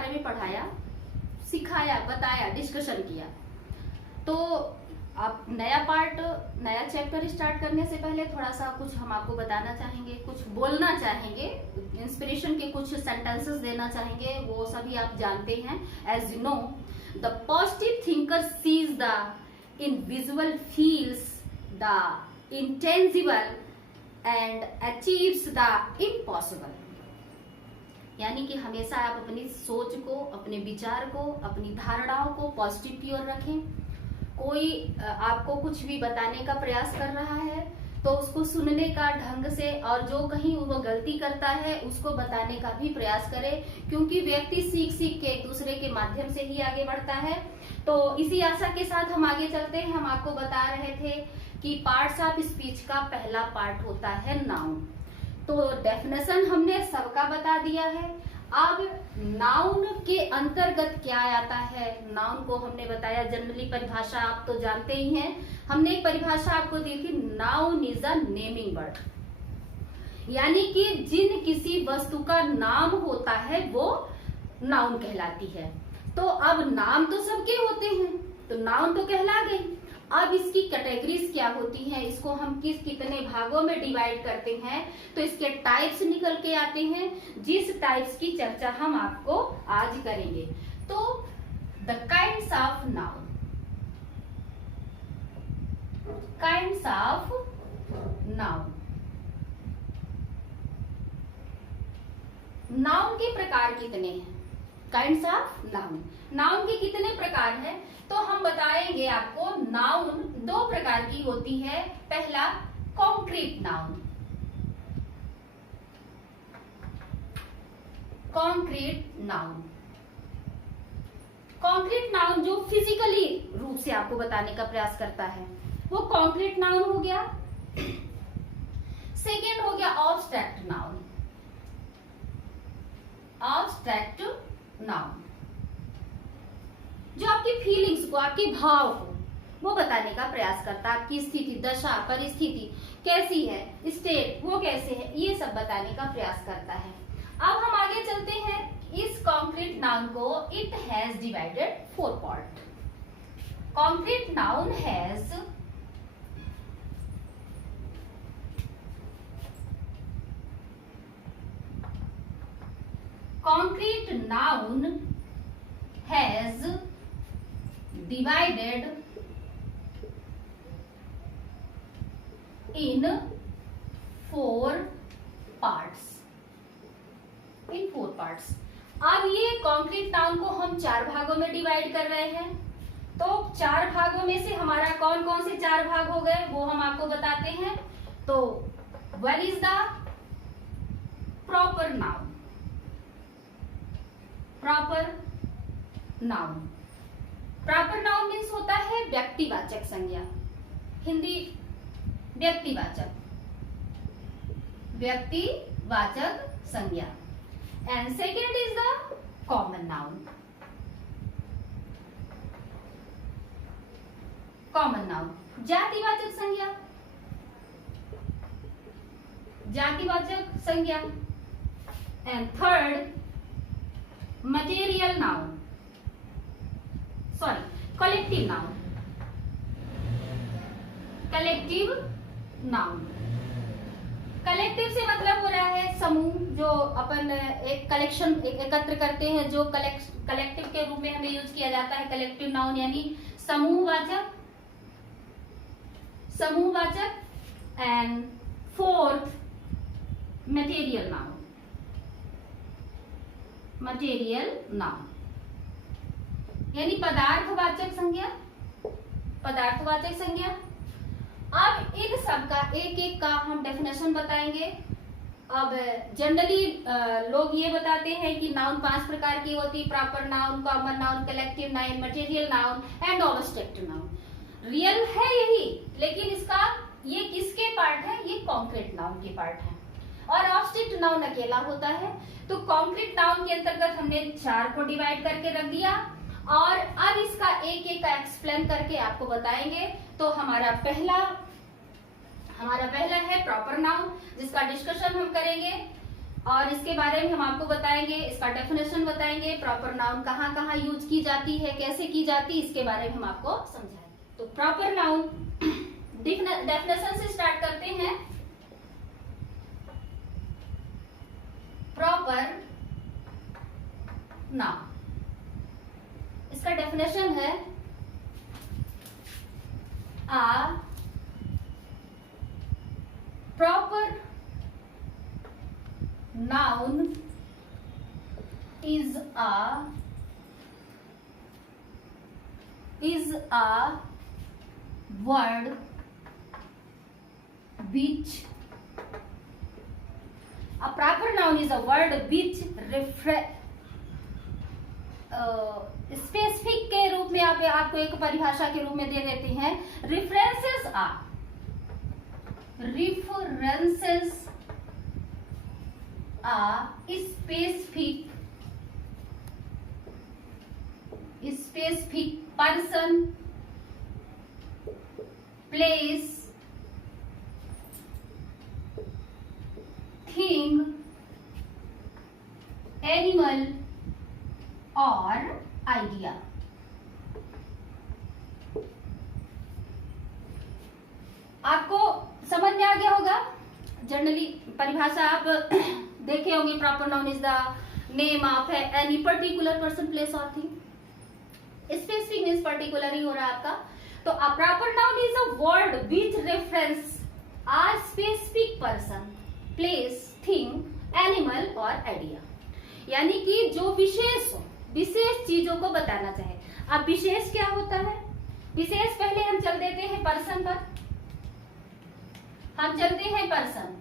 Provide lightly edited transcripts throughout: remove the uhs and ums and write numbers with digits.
बारे में पढ़ाया, सिखाया, बताया, डिस्कशन किया। तो आप नया चैप्टर स्टार्ट करने से पहले थोड़ा सा कुछ हम आपको बताना चाहेंगे, कुछ बोलना चाहेंगे, इंस्पिरेशन के कुछ सेंटेंसेस देना चाहेंगे, वो सभी आप जानते हैं। As you know, the positive thinker sees the invisible, feels the intangible and achieves the impossible. यानी कि हमेशा आप अपनी सोच को, अपने विचार को, अपनी धारणाओं को पॉजिटिव की ओर रखें। कोई आपको कुछ भी बताने का प्रयास कर रहा है तो उसको सुनने का ढंग से, और जो कहीं वो गलती करता है उसको बताने का भी प्रयास करें, क्योंकि व्यक्ति सीख सीख के एक दूसरे के माध्यम से ही आगे बढ़ता है। तो इसी आशा के साथ हम आगे चलते हैं। हम आपको बता रहे थे कि पार्ट्स ऑफ स्पीच का पहला पार्ट होता है नाउन। तो डेफिनेशन हमने सबका बता दिया है। अब नाउन के अंतर्गत क्या आता है, नाउन को हमने बताया, जनरली परिभाषा आप तो जानते ही हैं। हमने एक परिभाषा आपको दी थी, noun is a naming word, यानी कि जिन किसी वस्तु का नाम होता है वो नाउन कहलाती है। तो अब नाम तो सबके होते हैं, तो नाउन तो कहला गई। अब इसकी कैटेगरीज क्या होती हैं, इसको हम कितने भागों में डिवाइड करते हैं, तो इसके टाइप्स निकल के आते हैं, जिस टाइप्स की चर्चा हम आपको आज करेंगे। तो the kinds of noun, kinds of noun, noun के प्रकार कितने हैं, काइंड्स ऑफ नाउन, नाउन के कितने प्रकार हैं, तो हम बताएंगे आपको। नाउन दो प्रकार की होती है। पहला concrete noun, concrete noun, concrete noun जो फिजिकली रूप से आपको बताने का प्रयास करता है वो कॉन्क्रीट नाउन हो गया। सेकेंड हो गया ऑब्स्ट्रैक्ट नाउन, ऑब्स्ट्रैक्ट नाउन जो आपकी फीलिंग्स को, आपके भाव को वो बताने का प्रयास करता है। आपकी स्थिति, दशा, परिस्थिति कैसी है, स्टेट वो कैसे है, ये सब बताने का प्रयास करता है। अब हम आगे चलते हैं। इस कॉन्क्रीट नाउन को it has divided 4 part. Concrete noun has concrete noun has divided in 4 parts, in 4 parts। अब ये कॉन्क्रीट नाउन को हम 4 भागों में डिवाइड कर रहे हैं। तो 4 भागों में से हमारा कौन कौन से 4 भाग हो गए वो हम आपको बताते हैं। तो one is the proper noun, proper noun, proper noun means होता है व्यक्तिवाचक संज्ञा, हिंदी व्यक्तिवाचक, व्यक्तिवाचक संज्ञा। And second is the common noun, common noun जातिवाचक संज्ञा, जातिवाचक संज्ञा। And third material noun, sorry collective noun, collective noun. Collective से मतलब हो रहा है समूह, जो अपन एक कलेक्शन एकत्र करते हैं, जो कलेक्टिव के रूप में हमें यूज किया जाता है कलेक्टिव नाउन, यानी समूहवाचक, समूहवाचक। And fourth material noun, material noun यानी पदार्थवाचक संज्ञा, पदार्थवाचक संज्ञा। अब इन सब का एक एक का हम डेफिनेशन बताएंगे। अब जनरली लोग ये बताते हैं कि नाउन 5 प्रकार की होती, proper noun, common noun, collective noun, material noun and obstruct noun. Real है यही, लेकिन इसका ये किसके पार्ट है, ये कॉन्क्रीट नाउन के पार्ट है, और ऑब्स्ट्रैक्ट नाउन अकेला होता है। तो कॉन्क्रीट नाउन के अंतर्गत हमने 4 को डिवाइड करके रख दिया, और अब इसका एक एक का एक्सप्लेन करके आपको बताएंगे। तो हमारा पहला है प्रॉपर नाउन, जिसका डिस्कशन हम करेंगे। और इसके बारे में हम आपको बताएंगे, इसका डेफिनेशन बताएंगे, प्रॉपर नाउन कहाँ कहाँ यूज की जाती है, कैसे की जाती है, इसके बारे में हम आपको समझाएंगे। तो प्रॉपर नाउन डेफिनेशन से स्टार्ट करते हैं। प्रॉपर नाउन, इसका डेफिनेशन है आ proper noun is a word which a proper noun is a word which specific के रूप में आपको एक परिभाषा के रूप में दे देते हैं। references a specific person, place, thing, animal or idea। आपको समझ में आ गया होगा। जनरली परिभाषा आप देखे होंगे, proper noun is the name of any particular person, place और थिंग। स्पेसिफिक मीन्स पर्टिकुलर ही हो रहा है आपका। तो a proper noun is a word which reference a specific person, place, thing, animal और आइडिया, यानी कि जो विशेष चीजों को बताना चाहे। अब विशेष क्या होता है? विशेष पहले हम चल देते हैं पर्सन पर, हम चलते हैं पर्सन।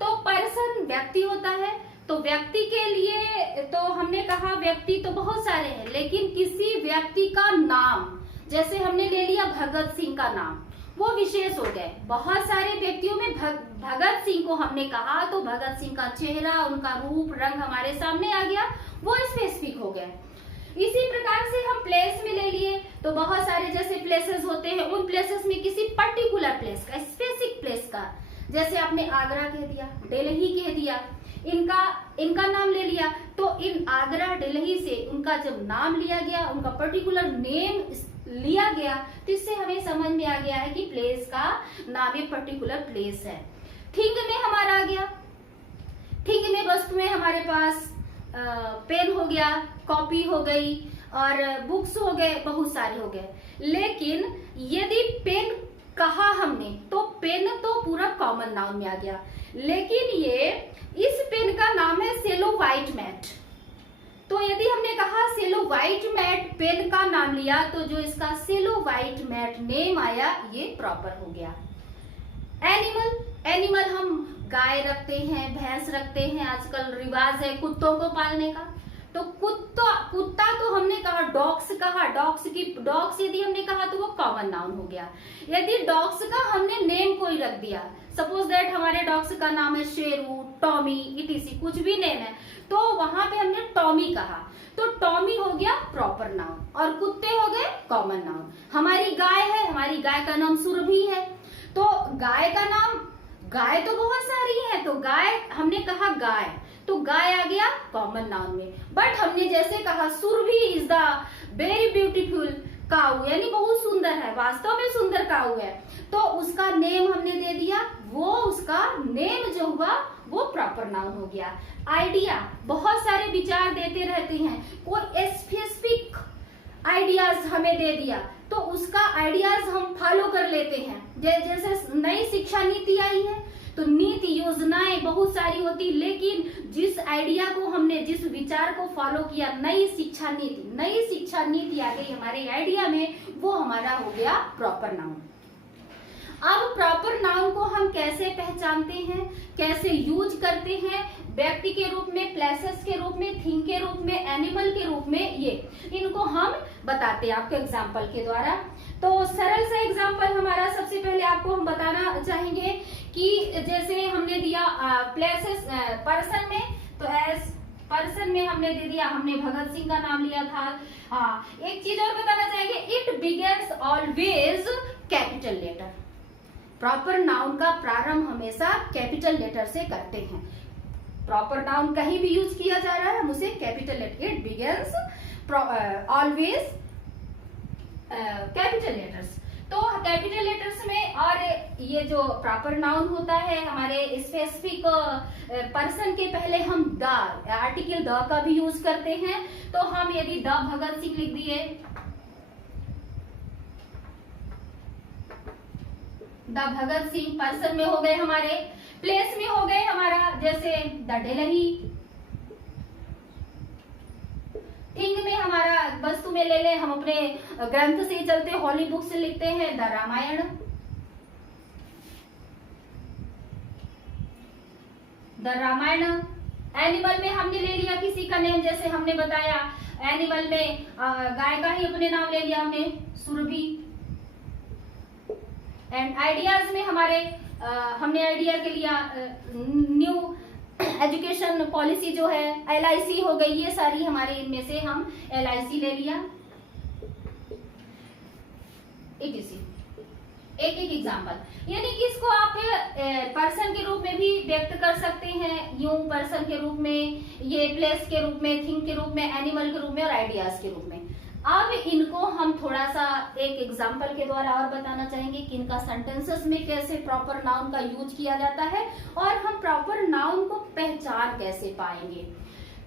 तो पर्सन व्यक्ति होता है, तो व्यक्ति के लिए तो हमने कहा व्यक्ति तो बहुत सारे हैं, लेकिन किसी व्यक्ति का नाम, जैसे हमने ले लिया भगत सिंह का नाम, वो विशेष हो गए। बहुत सारे व्यक्तियों में भगत सिंह को हमने कहा तो भगत सिंह का चेहरा, उनका रूप रंग हमारे सामने आ गया, वो स्पेसिफिक हो गए। इसी प्रकार से हम प्लेस में ले लिए तो बहुत सारे जैसे प्लेसेस होते हैं, उन प्लेसेस में किसी पर्टिकुलर प्लेस का, स्पेसिफिक प्लेस का, जैसे आपने आगरा कह दिया, दिल्ली कह दिया, इनका नाम ले लिया, तो इन आगरा दिल्ली से उनका जब नाम लिया गया, उनका पर्टिकुलर नेम लिया गया, तो इससे हमें समझ में आ गया है कि प्लेस का नाम एक पर्टिकुलर प्लेस है। थिंग में हमारा आ गया, थिंग में वस्तु में हमारे पास पेन हो गया, कॉपी हो गई और बुक्स हो गए, बहुत सारे हो गए। लेकिन यदि पेन कहा हमने तो पेन तो पूरा कॉमन नाउन में आ गया, लेकिन ये इस पेन का नाम है सेलो व्हाइट मैट। तो यदि हमने कहा सेलो व्हाइट मैट पेन का नाम लिया, तो जो इसका सेलो व्हाइट मैट नेम आया, ये प्रॉपर हो गया। एनिमल हम गाय रखते हैं, भैंस रखते हैं, आजकल रिवाज है कुत्तों को पालने का, तो कुत्ता तो हमने कहा, डॉग्स यदि हमने कहा तो वो कॉमन नाउन हो गया। यदि डॉग्स का हमने नेम कोई रख दिया, सपोज दैट हमारे डॉग्स का नाम है शेरू, टॉमी, इटीसी, कुछ भी नेम है, तो वहां पे हमने टॉमी कहा, तो टॉमी हो गया प्रॉपर नाउन और कुत्ते हो गए कॉमन नाउन। हमारी गाय है, हमारी गाय का नाम सुरभि है, तो गाय का नाम, गाय तो बहुत सारी है, तो गाय हमने कहा गाय, तो गाय आ गया कॉमन नाउन में। बट हमने जैसे कहा Surabhi is the very beautiful cow, यानी बहुत सुंदर है, वास्तव में सुंदर काऊ है, तो उसका नेम हमने दे दिया, वो उसका नेम जो हुआ वो प्रॉपर नाउन हो गया। आइडिया, बहुत सारे विचार देते रहते हैं, कोई स्पेसिफिक आइडियाज हमें दे दिया तो उसका आइडियाज हम फॉलो कर लेते हैं। जैसे नई शिक्षा नीति आई है तो नीति योजनाएं बहुत सारी होती, लेकिन जिस आइडिया को हमने, जिस विचार को फॉलो किया, नई शिक्षा नीति आ गई हमारे आइडिया में, वो हमारा हो गया प्रॉपर नाउन। अब प्रॉपर नाउन को हम कैसे पहचानते हैं, कैसे यूज करते हैं, व्यक्ति के रूप में, प्लेसेस के रूप में, थिंग के रूप में, एनिमल के रूप में, ये इनको हम बताते हैं आपके एग्जाम्पल के द्वारा। तो सरल सा एग्जाम्पल हमारा सबसे पहले आपको हम बताना चाहेंगे कि जैसे हमने दिया प्लेसेस पर्सन में, तो एज पर्सन में हमने दे दिया, हमने भगत सिंह का नाम लिया था। एक चीज और बताना चाहेंगे, it begins always capital letter. Proper noun का प्रारंभ हमेशा कैपिटल लेटर से करते हैं। प्रॉपर नाउन कहीं भी यूज किया जा रहा है हम उसे capital letter, it begins always capital letters. तो कैपिटल लेटर्स में, और ये जो प्रॉपर नाउन होता है हमारे स्पेसिफिक पर्सन के पहले हम द आर्टिकल द का भी यूज करते हैं। तो हम यदि द भगत सिंह लिख दिए, द भगत सिंह पर्सन में हो गए हमारे, प्लेस में हो गए हमारा जैसे द डेलही, थिंग में हमारा वस्तु में ले ले, हम अपने ग्रंथ से चलते हॉली बुक से लिखते हैं the Ramayana, the Ramayana. Animal में हमने ले लिया किसी का नेम, जैसे हमने बताया एनिमल में गाय का ही अपने नाम ले लिया हमने, सुरभि। एंड आइडियाज में हमारे हमने आइडिया के लिया न्यू एजुकेशन पॉलिसी जो है LIC हो गई, ये सारी हमारे इनमें से हम LIC ले लिया। एक एग्जाम्पल, यानी कि इसको आप पर्सन के रूप में भी व्यक्त कर सकते हैं, यूं पर्सन के रूप में, ये प्लेस के रूप में, थिंग के रूप में, एनिमल के रूप में और आइडियाज के रूप में। अब इनको हम थोड़ा सा एक एग्जाम्पल के द्वारा और बताना चाहेंगे कि इनका सेंटेंसेस में कैसे प्रॉपर नाउन का यूज किया जाता है और हम प्रॉपर नाउन को पहचान कैसे पाएंगे।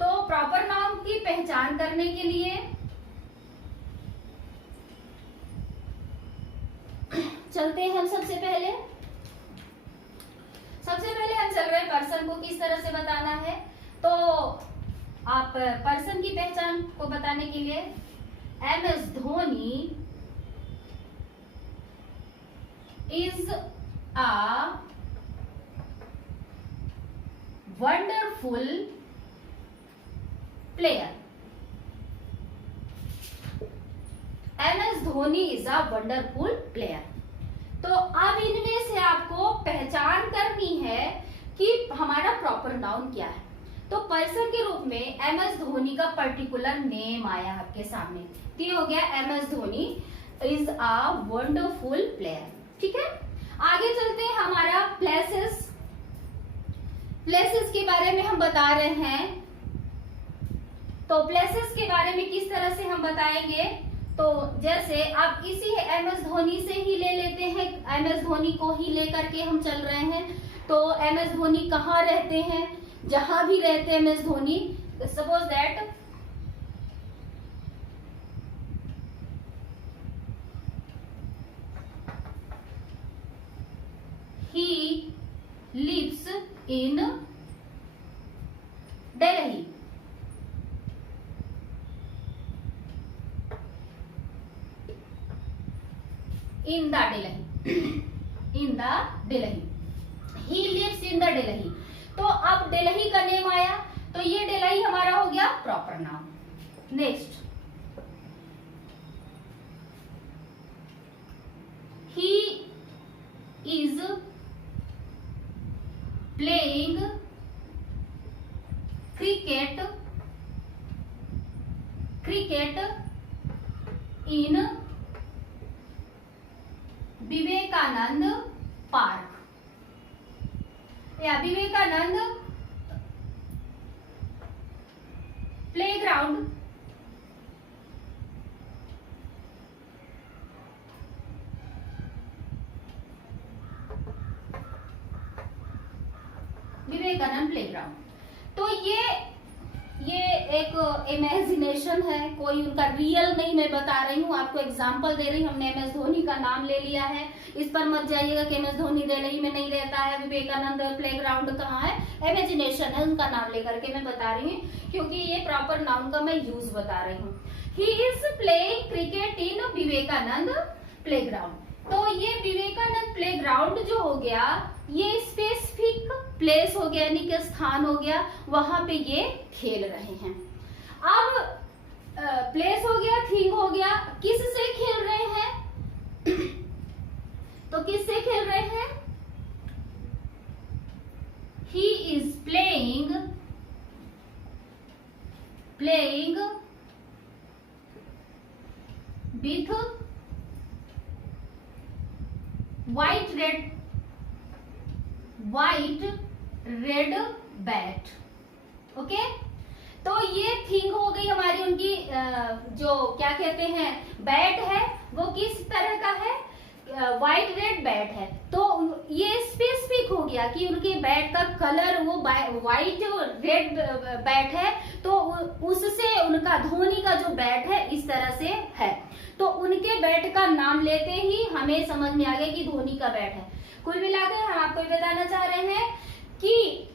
तो प्रॉपर नाउन की पहचान करने के लिए चलते हैं हम सबसे पहले हम चल रहे हैं पर्सन को किस तरह से बताना है। तो आप पर्सन की पहचान को बताने के लिए MS Dhoni is a wonderful player. MS Dhoni is a wonderful player. तो अब इनमें से आपको पहचान करनी है कि हमारा प्रॉपर नाउन क्या है। तो पर्सन के रूप में MS धोनी का पर्टिकुलर नेम आया आपके सामने, तो ये हो गया MS Dhoni is a wonderful player. ठीक है, आगे चलते हैं हमारा प्लेसेस के बारे में हम बता रहे हैं। तो प्लेसेस के बारे में किस तरह से हम बताएंगे, तो जैसे आप इसी MS धोनी से ही ले लेते हैं, MS धोनी को ही लेकर के हम चल रहे हैं। तो MS धोनी कहाँ रहते हैं, जहां भी रहते हैं MS Dhoni, suppose that he lives in Delhi. In the Delhi. He lives in the Delhi. तो अब दिल्ली का नेम आया, तो ये दिल्ली हमारा हो गया proper noun. Next, he is playing cricket in Vivekananda park, या विवेकानंद प्लेग्राउंड। विवेकानंद प्लेग्राउंड। तो ये एक इमेजिनेशन है, कोई उनका रियल नहीं मैं बता रही हूँ, आपको एग्जांपल दे रही हूँ। हमने MS धोनी का नाम ले लिया है, इस पर मत जाइएगा कि MS धोनी दिल्ली में नहीं रहता है, विवेकानंद प्लेग्राउंड कहाँ है, इमेजिनेशन है, उनका नाम लेकर के मैं बता रही हूँ, क्योंकि ये प्रॉपर नाउन का मैं यूज बता रही हूँ। He is playing cricket in Vivekananda playground. तो ये विवेकानंद प्लेग्राउंड जो हो गया, ये स्पेसिफिक प्लेस हो गया, यानी कि स्थान हो गया, वहां पे ये खेल रहे हैं। अब प्लेस हो गया, थिंग हो गया, किस से खेल रहे हैं तो किस से खेल रहे हैं, ही is playing with white red bat। Okay, तो ये थिंग हो गई हमारी उनकी जो क्या कहते हैं बैट है वो किस तरह का है, व्हाइट रेड बैट है। तो ये स्पेसिफिक हो गया कि उनके बैट का कलर वो व्हाइट रेड बैट है, तो उससे उनका धोनी का जो बैट है इस तरह से है। तो उनके बैट का नाम लेते ही हमें समझ में आ गया कि धोनी का बैट है। कुल मिलाकर हम आपको बताना चाह रहे हैं कि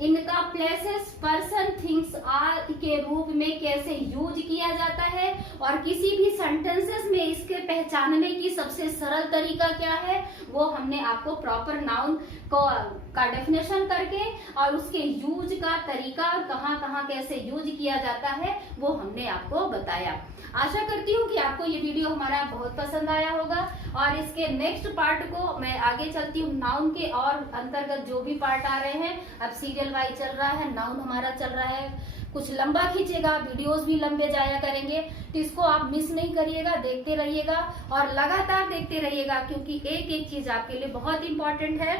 इनका प्लेसेस, पर्सन, थिंग्स आर के रूप में कैसे यूज किया जाता है और किसी भी सेंटेंसेस में इसके पहचानने की सबसे सरल तरीका क्या है वो हमने आपको प्रॉपर नाउन का डेफिनेशन करके और उसके यूज का तरीका और कहाँ कहाँ कैसे यूज किया जाता है वो हमने आपको बताया। आशा करती हूँ कि आपको ये वीडियो हमारा बहुत पसंद आया होगा और इसके नेक्स्ट पार्ट को मैं आगे चलती हूँ नाउन के और अंतर्गत जो भी पार्ट आ रहे हैं। अब सीरियल वाइज चल रहा है, नाउन हमारा चल रहा है, कुछ लंबा खींचेगा, वीडियोस भी लंबे जाया करेंगे, तो इसको आप मिस नहीं करिएगा, देखते रहिएगा और लगातार देखते रहिएगा क्योंकि एक एक चीज आपके लिए बहुत इंपॉर्टेंट है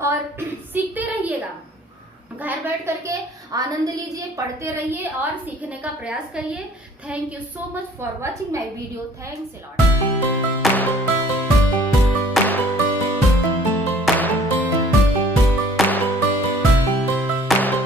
और सीखते रहिएगा। घर बैठ करके आनंद लीजिए, पढ़ते रहिए और सीखने का प्रयास करिए। Thank you so much for watching my video. Thanks a lot.